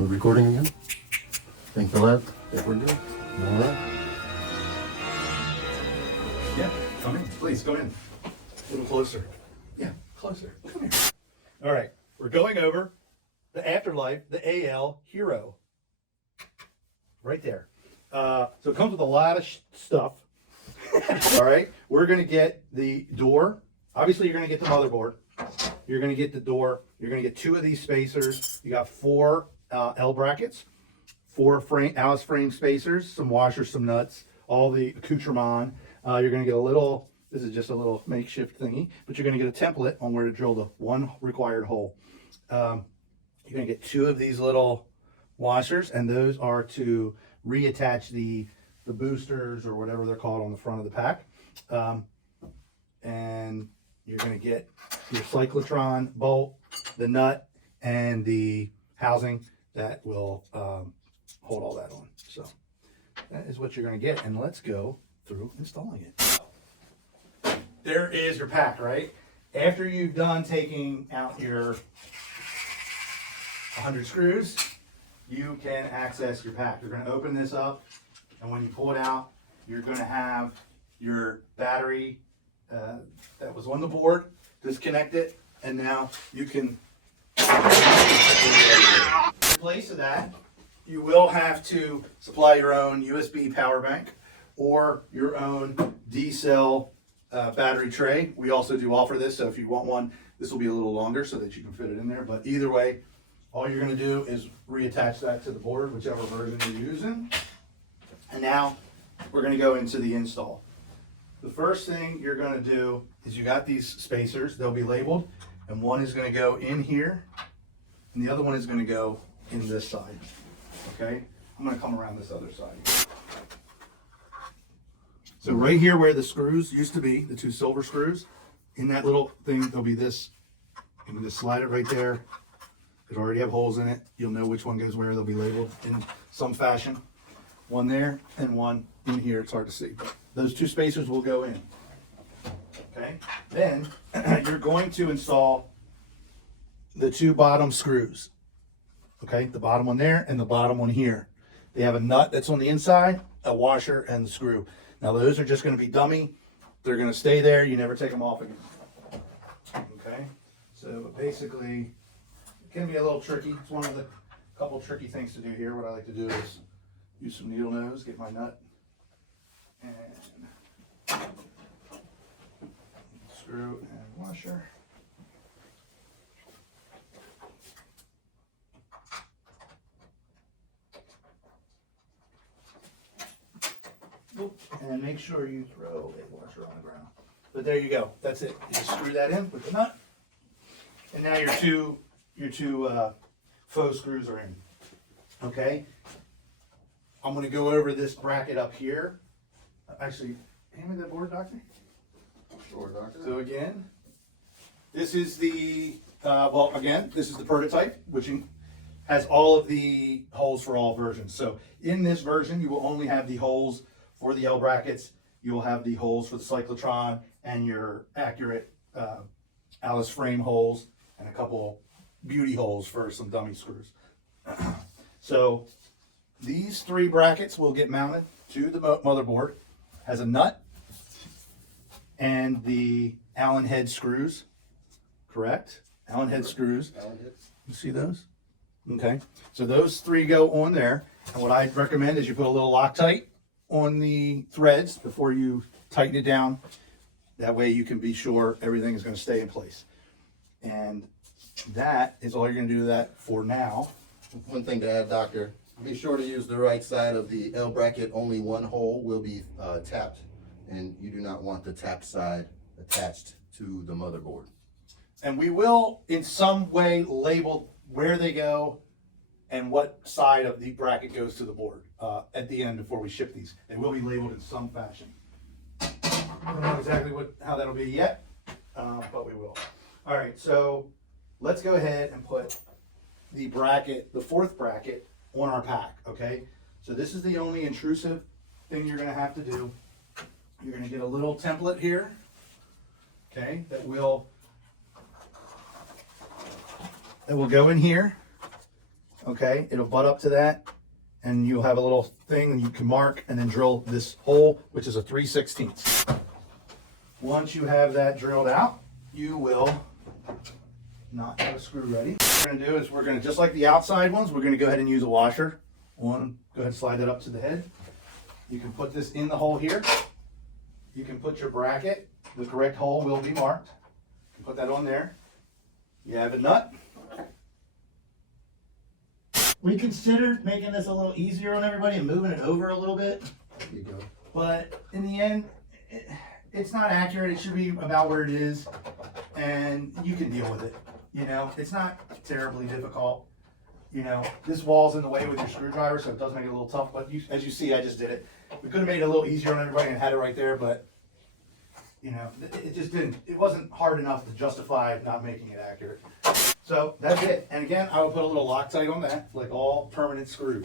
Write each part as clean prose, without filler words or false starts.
We're recording again? Think the left? Think we're good? All right. Yeah, come in. Please, come in. A little closer. Yeah, closer. Come here. All right, we're going over the Afterlife, the AL Hero. Right there. So it comes with a lot of stuff. All right, we're going to get the door. Obviously, you're going to get the motherboard. You're going to get the door. You're going to get 2 of these spacers. You got 4 L brackets, 4 Alice frame spacers, some washers, some nuts, all the accoutrement. You're going to get a little, this is just a little makeshift thingy, but you're going to get a template on where to drill the 1 required hole. You're going to get 2 of these little washers, and those are to reattach the boosters or whatever they're called on the front of the pack. And you're going to get your cyclotron bolt, the nut, and the housing that will hold all that on. So that is what you're going to get, and let's go through installing it. There is your pack, right? After you've done taking out your 100 screws, you can access your pack. You're going to open this up, and when you pull it out, you're going to have your battery that was on the board, disconnect it, and now you can. In place of that, you will have to supply your own USB power bank or your own D-cell battery tray. We also do offer this, so if you want one, this will be a little longer so that you can fit it in there. But either way, all you're going to do is reattach that to the board, whichever version you're using. And now we're going to go into the install. The first thing you're going to do is you got these spacers. They'll be labeled, and one is going to go in here, and the other one is going to go in this side. Okay? I'm going to come around this other side. So right here where the screws used to be, the 2 silver screws, in that little thing, there'll be this. You can just slide it right there. It'll already have holes in it. You'll know which one goes where. They'll be labeled in some fashion. One there and one in here. It's hard to see. Those 2 spacers will go in. Okay? Then you're going to install the 2 bottom screws. Okay? The bottom one there and the bottom one here. They have a nut that's on the inside, a washer, and the screw. Now those are just going to be dummy. They're going to stay there. You never take them off again. Okay? So basically, it can be a little tricky. It's one of the couple tricky things to do here. What I like to do is use some needle nose, get my nut, and screw and washer. And make sure you throw a washer on the ground. But there you go. That's it. You just screw that in with the nut, and now your two faux screws are in. Okay. I'm going to go over this bracket up here. Actually, hand me that board, Doctor. Sure, Doctor. So again, this is the this is the prototype, which has all of the holes for all versions. So in this version, you will only have the holes for the L brackets. You will have the holes for the cyclotron and your accurate Alice frame holes and a couple beauty holes for some dummy screws. So these 3 brackets will get mounted to the motherboard. Has a nut and the Allen head screws. Correct? Allen head screws. You see those? Okay. So those 3 go on there. And what I'd recommend is you put a little Loctite on the threads before you tighten it down. That way you can be sure everything is going to stay in place. And that is all you're going to do that for now. One thing to add, Doctor, be sure to use the right side of the L bracket. Only one hole will be tapped, and you do not want the tapped side attached to the motherboard. And we will in some way label where they go and what side of the bracket goes to the board at the end before we ship these. They will be labeled in some fashion. I don't know exactly how that'll be yet, but we will. All right, so let's go ahead and put the bracket, the 4th bracket, on our pack, okay? So this is the only intrusive thing you're gonna have to do. You're gonna get a little template here, okay, that will go in here. Okay, it'll butt up to that, and you'll have a little thing you can mark and then drill this hole, which is a 3/16. Once you have that drilled out, you will not have a screw ready. What we're gonna do is we're gonna, just like the outside ones, we're gonna go ahead and use a washer. Go ahead and slide that up to the head. You can put this in the hole here. You can put your bracket. The correct hole will be marked. You can put that on there. You have a nut. We considered making this a little easier on everybody and moving it over a little bit. There you go. But in the end, it's not accurate. It should be about where it is, and you can deal with it. You know, it's not terribly difficult. You know, this wall's in the way with your screwdriver, so it does make it a little tough. But as you see, I just did it. We could have made it a little easier on everybody and had it right there, but you know, it just didn't. It wasn't hard enough to justify not making it accurate. So that's it. And again, I will put a little Loctite on that, like all permanent screws.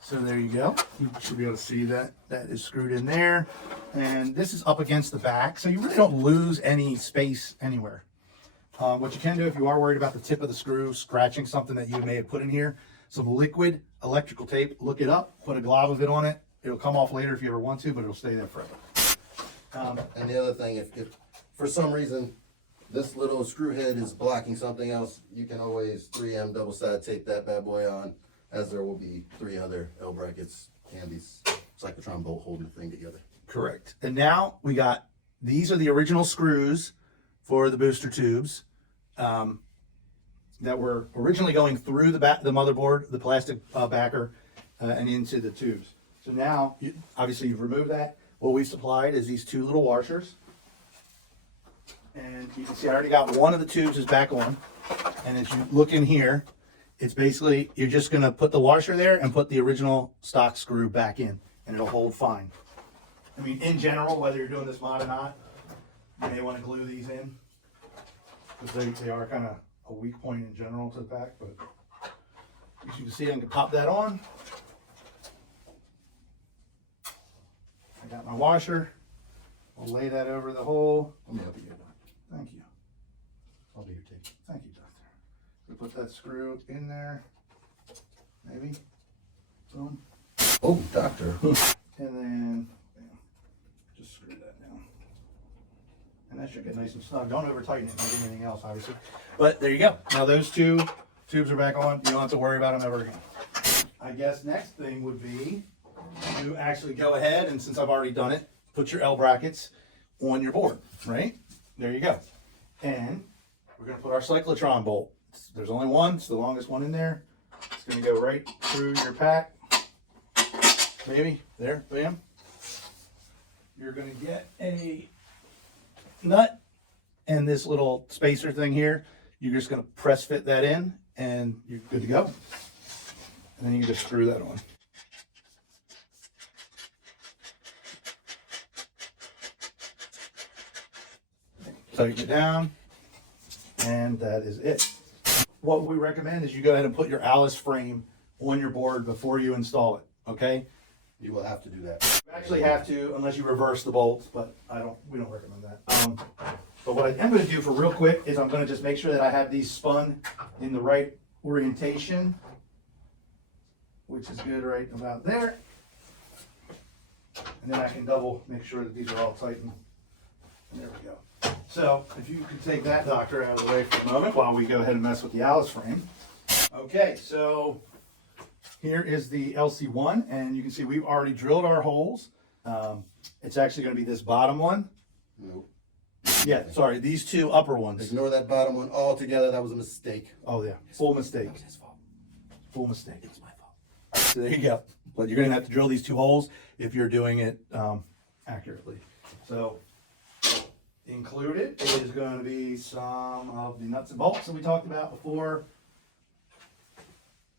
So there you go. You should be able to see that that is screwed in there. And this is up against the back, so you really don't lose any space anywhere. What you can do if you are worried about the tip of the screw scratching something that you may have put in here, some liquid electrical tape, look it up, put a glob of it on it. It'll come off later if you ever want to, but it'll stay there forever. And the other thing, if for some reason this little screw head is blocking something else, you can always 3M double side tape that bad boy on, as there will be 3 other L brackets and these cyclotron bolt holding the thing together. Correct. And now we got, these are the original screws for the booster tubes that were originally going through the motherboard, the plastic backer, and into the tubes. So now, obviously you've removed that. What we've supplied is these 2 little washers. And you can see I already got one of the tubes is back on. And as you look in here, it's basically, you're just gonna put the washer there and put the original stock screw back in, and it'll hold fine. I mean, in general, whether you're doing this mod or not, you may want to glue these in, because they are kind of a weak point in general to the back. But as you can see, I can pop that on. I got my washer. I'll lay that over the hole. Let me help you get one. Thank you. I'll be your tape. Thank you, doctor. We put that screw in there. Maybe. Boom. Oh, doctor. And then bam, just screw that down. And that should get nice and snug. Don't over tighten it like anything else, obviously. But there you go. Now those 2 tubes are back on. You don't have to worry about them ever again. I guess next thing would be to actually go ahead, and since I've already done it, put your L brackets on your board, right? There you go. And we're gonna put our cyclotron bolt. There's only one, it's the longest one in there. It's gonna go right through your pack. Maybe, there, bam. You're gonna get a nut and this little spacer thing here. You're just gonna press fit that in and you're good to go. And then you can just screw that on. Tighten it down, and that is it. What we recommend is you go ahead and put your Alice frame on your board before you install it, okay? You will have to do that. You actually have to, unless you reverse the bolts, but we don't recommend that. But what I am going to do for real quick is I'm going to just make sure that I have these spun in the right orientation, which is good right about there. And then I can double make sure that these are all tightened. And there we go. So if you could take that, doctor, out of the way for a moment while we go ahead and mess with the Alice frame. Okay, so here is the LC1, and you can see we've already drilled our holes. It's actually going to be this bottom one. Nope. Yeah, sorry, these 2 upper ones. Ignore that bottom one altogether. That was a mistake. Oh yeah, full mistake. That was his fault. Full mistake. It was my fault. So there you go. But you're going to have to drill these 2 holes if you're doing it accurately. So included is going to be some of the nuts and bolts that we talked about before.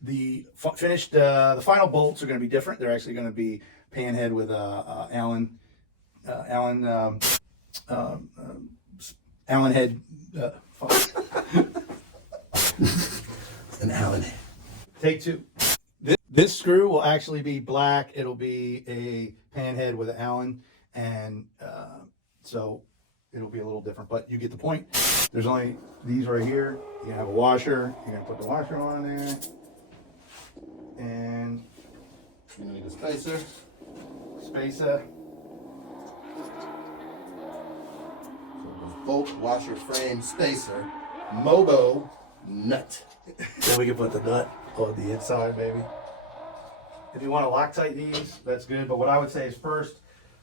The finished, the final bolts are going to be different. They're actually going to be panhead with Allen head. An Allen head. Take 2. This screw will actually be black. It'll be a panhead with an Allen, and so it'll be a little different, but you get the point. There's only these right here. You have a washer. You're gonna put the washer on there. And You need a spacer. spacer. Bolt washer frame spacer. Mobo nut. Then we can put the nut on the inside, maybe. If you want to Loctite these, that's good. But what I would say is first,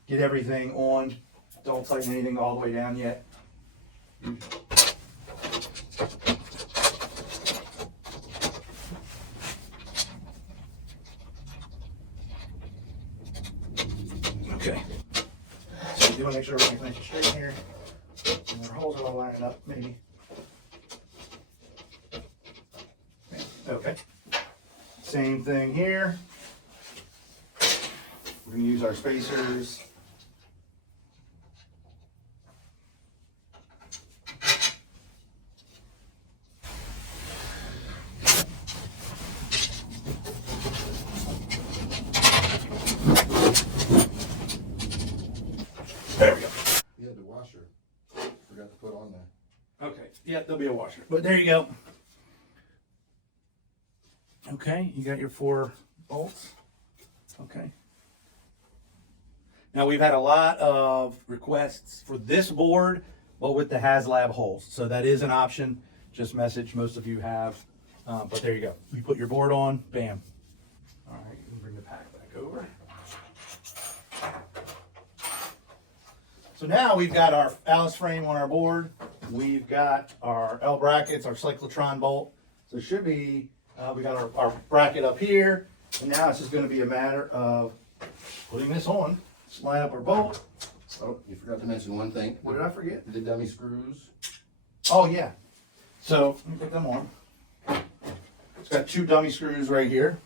get everything on. Don't tighten anything all the way down yet. Okay. So you want to make sure everything's nice and straight here. And our holes are all lining up, maybe. Okay. Same thing here. We're going to use our spacers. There we go. You had the washer. Forgot to put on there. Okay, yeah, there'll be a washer. But there you go. Okay, you got your 4 bolts. Okay. Now we've had a lot of requests for this board, but with the Haslab holes. So that is an option. Just message most of you have. But there you go. You put your board on, bam. All right, you can bring the pack back over. So now we've got our Alice frame on our board. We've got our L brackets, our cyclotron bolt. So it should be, we got our bracket up here. And now it's just going to be a matter of putting this on. Just line up our bolt. Oh, you forgot to mention one thing. What did I forget? The dummy screws. Oh, yeah. So let me put them on. It's got 2 dummy screws right here.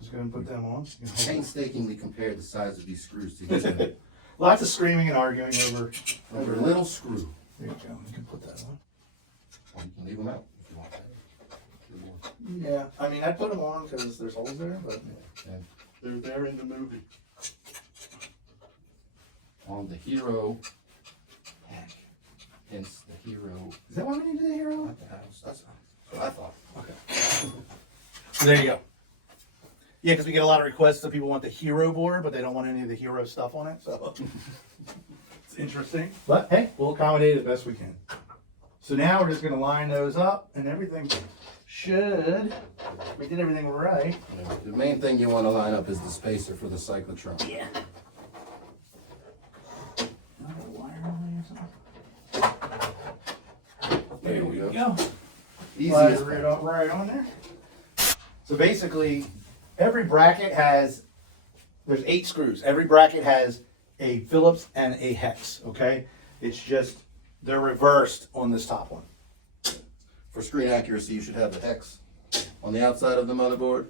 Just going to put them on. Painstakingly compared the size of these screws together. Lots of screaming and arguing over Over a little screw. There you go. You can put that on. Or you can leave them out if you want that. Yeah, I mean, I put them on because there's holes there, but And they're there in the movie. On the Hero pack. Hence the Hero is that why we need the hero? at the house. That's what I thought. Okay. So there you go. Yeah, because we get a lot of requests that people want the hero board, but they don't want any of the hero stuff on it. So it's interesting. But hey, we'll accommodate it as best we can. So now we're just going to line those up, and everything should. We did everything right. Yeah, the main thing you want to line up is the spacer for the cyclotron. Yeah. Wire on there or something? There we go. Easy Slide as it right on there. So basically, every bracket has, there's 8 screws. Every bracket has a Phillips and a hex, okay? It's just, they're reversed on this top one. For screen accuracy, you should have the hex on the outside of the motherboard.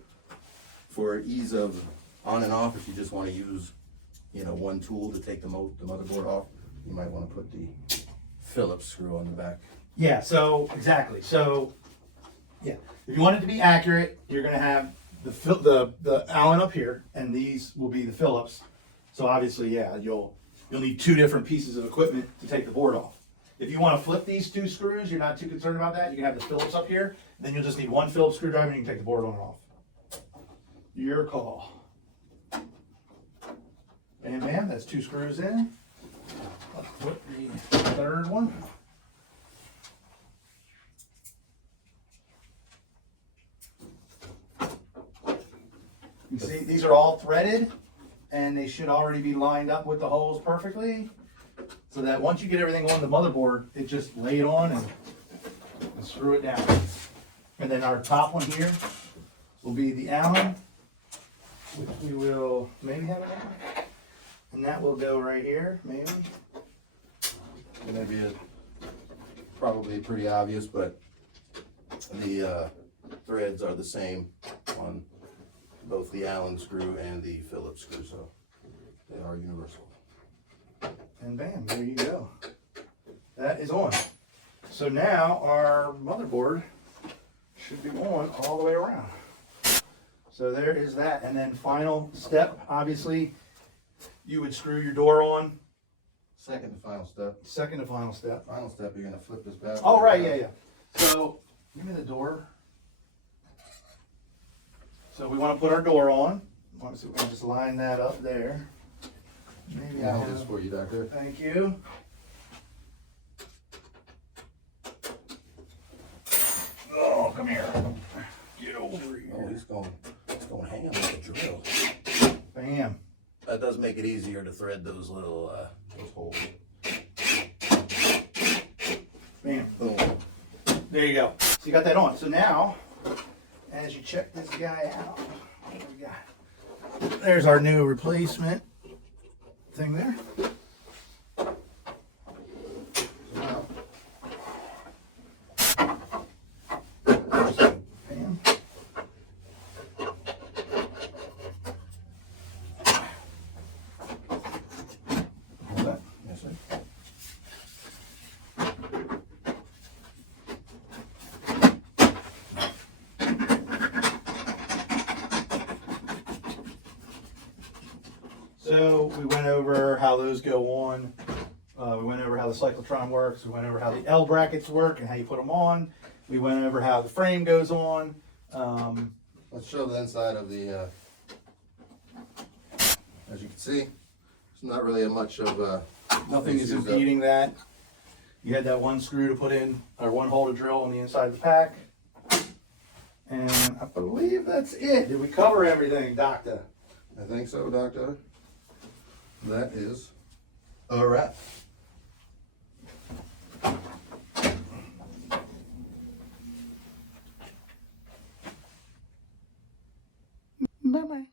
For ease of on and off, if you just want to use, one tool to take the motherboard off, you might want to put the Phillips screw on the back. Yeah, so, exactly. So, yeah, if you want it to be accurate, you're gonna have the Allen up here, and these will be the Phillips. So obviously, yeah, you'll need 2 different pieces of equipment to take the board off. If you want to flip these 2 screws, you're not too concerned about that. You can have the Phillips up here, then you'll just need 1 Phillips screwdriver and you can take the board on and off. Your call. And bam, that's 2 screws in. Let's put the 3rd one. You see, these are all threaded, and they should already be lined up with the holes perfectly, so that once you get everything on the motherboard, it just lay it on and screw it down. And then our top one here will be the Allen, which we will maybe have it now. And that will go right here, maybe. Maybe probably pretty obvious, but the threads are the same on both the Allen screw and the Phillips screw, so they are universal. And bam, there you go. That is on. So now our motherboard should be on all the way around. So there is that. And then final step, obviously, you would screw your door on. Second to final step. Second to final step. Final step, you're gonna flip this back. Oh, right, yeah. So Give me the door. So we want to put our door on. Want to see if we can just line that up there. Maybe I'll hold this for you, Doctor. Thank you. Oh, come here. Get over here. Oh, he's going ham with the drill. Bam. That does make it easier to thread those little those holes. Bam. Boom. There you go. So you got that on. So now, as you check this guy out, what we got? There's our new replacement thing there. Now, Bam. Hold that. yes, sir. So we went over how those go on. We went over how the cyclotron works. We went over how the L brackets work and how you put them on. We went over how the frame goes on. Let's show the inside of the. As you can see, there's not really much of. Nothing is issues impeding that. You had that one screw to put in, or one hole to drill on the inside of the pack. And I believe that's it. Did we cover everything, Doctor? I think so, Doctor. That is a wrap. Bye-bye.